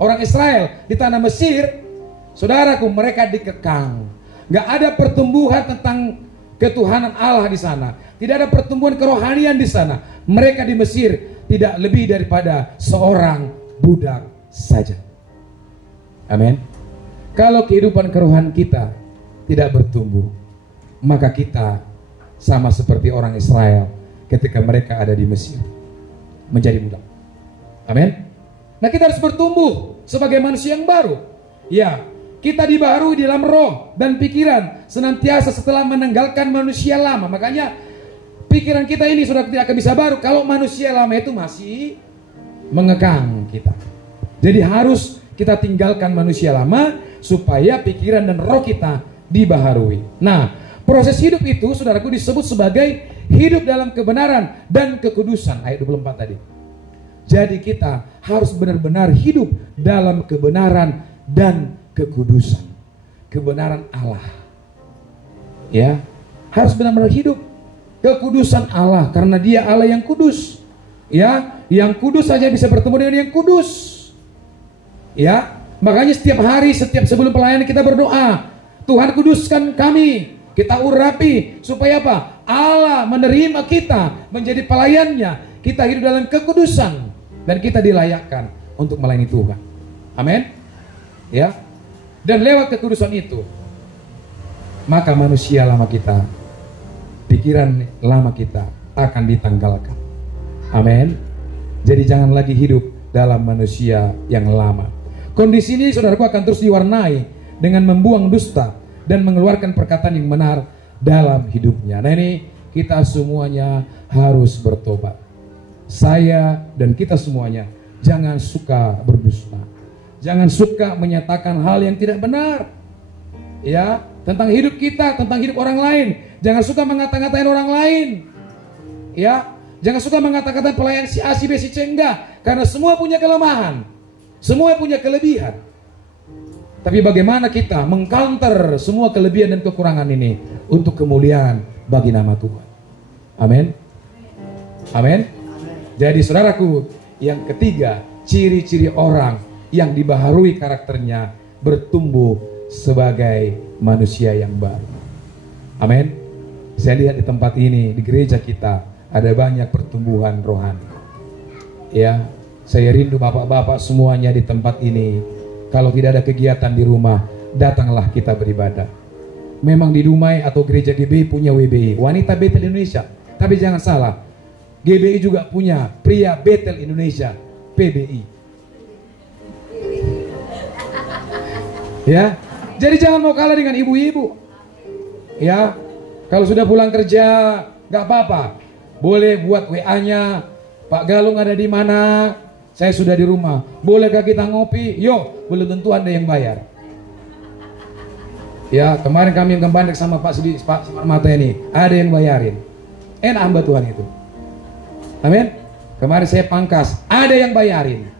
orang Israel di tanah Mesir, saudaraku, mereka dikekang. Gak ada pertumbuhan tentang ketuhanan Allah di sana. Tidak ada pertumbuhan kerohanian di sana. Mereka di Mesir tidak lebih daripada seorang budak saja. Amin. Kalau kehidupan kerohanian kita tidak bertumbuh, maka kita sama seperti orang Israel ketika mereka ada di Mesir, menjadi budak. Amin. Nah, kita harus bertumbuh sebagai manusia yang baru. Ya, kita dibaharui di dalam roh dan pikiran senantiasa setelah meninggalkan manusia lama. Makanya pikiran kita ini sudah tidak akan bisa baru kalau manusia lama itu masih mengekang kita. Jadi harus kita tinggalkan manusia lama supaya pikiran dan roh kita dibaharui. Nah, proses hidup itu, saudaraku, disebut sebagai hidup dalam kebenaran dan kekudusan. Ayat 24 tadi. Jadi kita harus benar-benar hidup dalam kebenaran dan kekudusan. Kebenaran Allah. Ya, harus benar-benar hidup kekudusan Allah karena Dia Allah yang kudus. Ya, yang kudus saja bisa bertemu dengan yang kudus. Ya, makanya setiap hari, setiap sebelum pelayanan kita berdoa, Tuhan kuduskan kami, kita urapi supaya apa? Allah menerima kita menjadi pelayannya. Kita hidup dalam kekudusan dan kita dilayakkan untuk melayani Tuhan. Amin. Ya. Dan lewat kekudusan itu, maka manusia lama kita, pikiran lama kita akan ditanggalkan. Amin. Jadi jangan lagi hidup dalam manusia yang lama. Kondisi ini, saudaraku, akan terus diwarnai dengan membuang dusta dan mengeluarkan perkataan yang benar dalam hidupnya. Nah, ini kita semuanya harus bertobat. Saya dan kita semuanya jangan suka berdusta. Jangan suka menyatakan hal yang tidak benar. Ya, tentang hidup kita, tentang hidup orang lain. Jangan suka mengata-ngatain orang lain. Ya, jangan suka mengata-ngatain pelayan si A, si B, si C, enggak. Karena semua punya kelemahan. Semua punya kelebihan. Tapi bagaimana kita mengcounter semua kelebihan dan kekurangan ini untuk kemuliaan bagi nama Tuhan. Amin. Amin. Jadi saudaraku, yang ketiga, ciri-ciri orang yang dibaharui karakternya bertumbuh sebagai manusia yang baru. Amin. Saya lihat di tempat ini, di gereja kita ada banyak pertumbuhan rohani. Ya, saya rindu bapak-bapak semuanya di tempat ini. Kalau tidak ada kegiatan di rumah, datanglah kita beribadah. Memang di Dumai atau gereja GBI punya WBI, Wanita Betel Indonesia. Tapi jangan salah, GBI juga punya Pria Betel Indonesia, PBI. Ya, jadi jangan mau kalah dengan ibu-ibu. Ya, kalau sudah pulang kerja, gak apa-apa. Boleh buat WA-nya, Pak Galung ada di mana? Saya sudah di rumah. Bolehkah kita ngopi? Yuk, belum tentu ada yang bayar. Ya, kemarin kami kembali sama Pak Mata ini, ada yang bayarin. Enak hamba Tuhan itu. Amin. Kemarin saya pangkas, ada yang bayarin.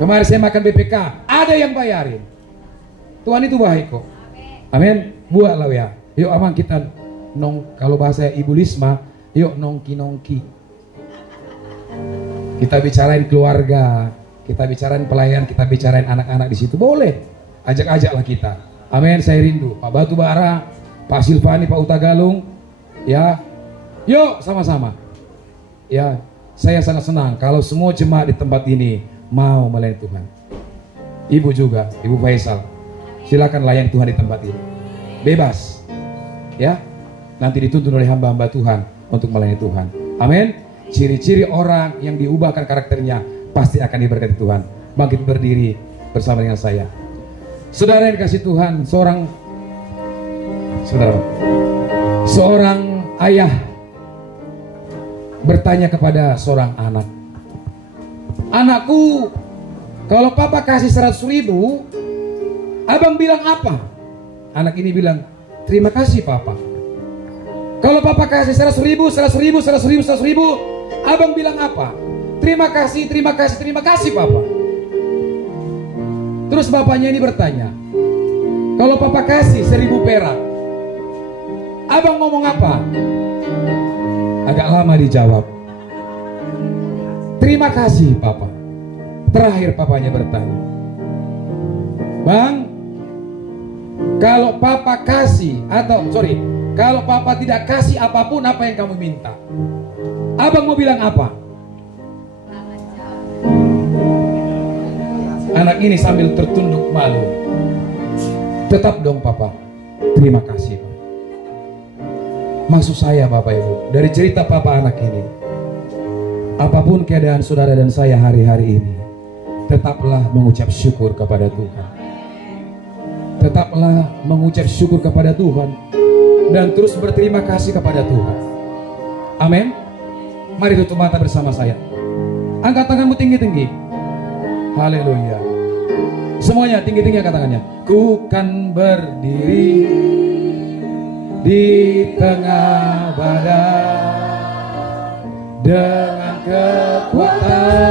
Kemarin saya makan BPK, ada yang bayarin. Tuhan itu baik kok. Amin. Buatlah ya. Yuk aman kita kalau bahasa Ibu Lisma, yuk nongki-nongki. Kita bicarain keluarga, kita bicarain pelayan, kita bicarain anak-anak di situ. Boleh, ajak-ajaklah kita. Amin, saya rindu. Pak Batubara, Pak Silvani, Pak Utagalung, ya, yuk sama-sama. Ya, saya sangat senang kalau semua jemaat di tempat ini mau melayani Tuhan. Ibu juga, Ibu Faisal. Silakan layani Tuhan di tempat ini. Bebas. Ya. Nanti dituntun oleh hamba-hamba Tuhan untuk melayani Tuhan. Amin. Ciri-ciri orang yang diubahkan karakternya pasti akan diberkati Tuhan. Bangkit berdiri bersama dengan saya. Saudara yang dikasih Tuhan, seorang ayah bertanya kepada seorang anak, "Anakku, kalau papa kasih 100.000, abang bilang apa?" Anak ini bilang, "Terima kasih papa." "Kalau papa kasih 100.000, 100.000, 100.000, 100.000, abang bilang apa?" "Terima kasih, terima kasih, terima kasih papa." Terus bapaknya ini bertanya, "Kalau papa kasih 1.000 perak, abang ngomong apa?" Agak lama dijawab, "Terima kasih papa." Terakhir papanya bertanya, "Bang, kalau papa kasih kalau papa tidak kasih apapun apa yang kamu minta, abang mau bilang apa?" Anak ini sambil tertunduk malu, "Tetap dong papa, terima kasih Pak." Maksud saya Bapak Ibu, dari cerita papa anak ini, apapun keadaan saudara dan saya hari-hari ini, tetaplah mengucap syukur kepada Tuhan. Tetaplah mengucap syukur kepada Tuhan dan terus berterima kasih kepada Tuhan. Amin. Mari tutup mata bersama saya. Angkat tanganmu tinggi-tinggi. Haleluya. Semuanya tinggi-tinggi angkat tangannya. Ku kan berdiri di tengah badai dengan kekuatan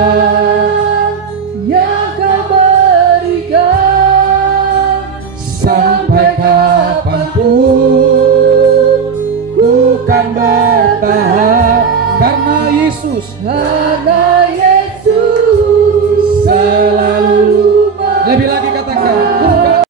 yang kau berikan, sampai kapanpun ku kan bertahan karena Yesus karena Yesus selalu. Lebih lagi katakan, ku